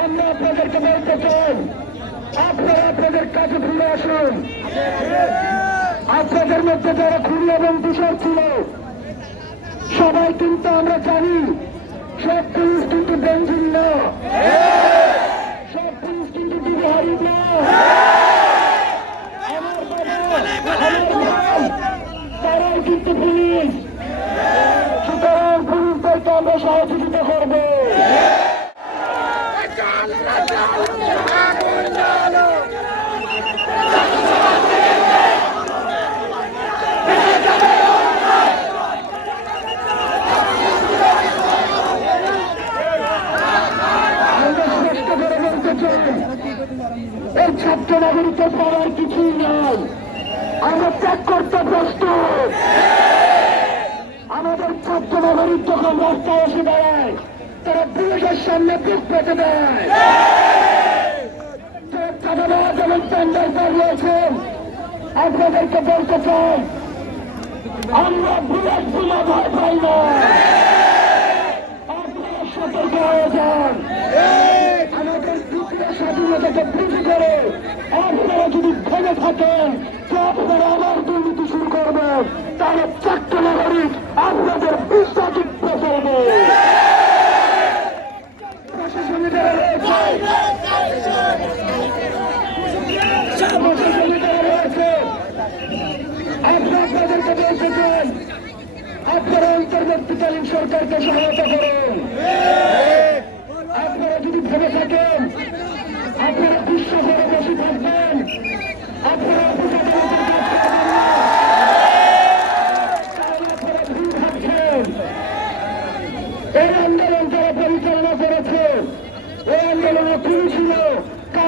আমরা আপনাদেরকে বলতে চাই, আপনারা আপনাদের কাছে ফিরে আসুন। আপনাদের মধ্যে যারা খুনি এবং দূষণ ছিল, সবাই কিন্তু আমরা জানি, সব পুলিশ কিন্তু বেঞ্জিন না। সব পুলিশ কিন্তু বিহারি না। আমার তারাই কিন্তু পুলিশ সুতরাং পুলিশদেরকে আমরা সহযোগিতা করব আমরা স্পষ্ট করে বলতে চাই এই ছাত্র নাগরিক পাওয়ার কিছুই নাই। আমরা ত্যাগ করতে প্রস্তুত। আমাদের ছাত্র নাগরিক যখন রাস্তায় এসে দাঁড়ায়, তারা পুলিশের সামনে বুক পেতে দেয়। যেমন টেন্ডার রয়েছেন আপনাদেরকে বলতে চাই, আমরা বুলেট বুলে ভয় পাই না আপনারা সতর্ক হয়ে যান আমাদের টুকরা স্বাধীনতাকে বুঝে করে আপনারা যদি ভেবে থাকেন যে আপনারা আবার দুর্নীতি শুরু করবেন তাহলে চারটে নাগরিক আপনাদের বিশ্বাসিত করবে আপনাদেরকে বলতে চাই আপনারা অন্তর্বর্তীকালীন সরকারকে সহায়তা করুন আপনারা যদি ভেবে থাকেন আপনারা বিশ্বাসের বেশি থাকবেন আপনারা অপরাধের উপর কাজ করবেন না। তাহলে আপনারা ভুল ভাবছেন এই আন্দোলন যারা পরিচালনা করেছে এই আন্দোলনে খুনি ছিল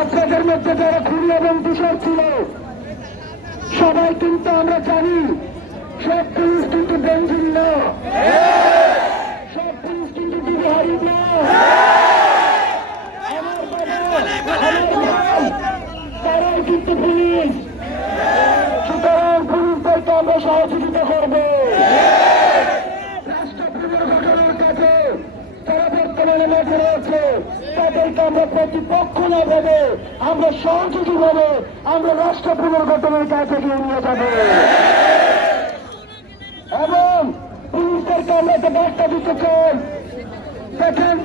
আপনাদের মধ্যে যারা খুনি এবং দূষণ ছিল, সবাই কিন্তু আমরা জানি, সব পুলিশ কিন্তু বেঞ্জিন না। সব পুলিশ কিন্তু বিহারি তারাই কিন্তু পুলিশ। সুতরাং পুলিশদেরকে আমরা সহযোগিতা করব। রাষ্ট্র পুনর্গঠনের কাজে তারা বর্তমানে রয়েছে তাদেরকে আমরা প্রতিপক্ষ না ভেবে আমরা সহযোগী ভাবে আমরা রাষ্ট্র পুনর্গঠনের কাছে এগিয়ে নিয়ে যাব। এবং পুলিশদেরকে আমরা একটা বার্তা দিতে চাই, দেখেন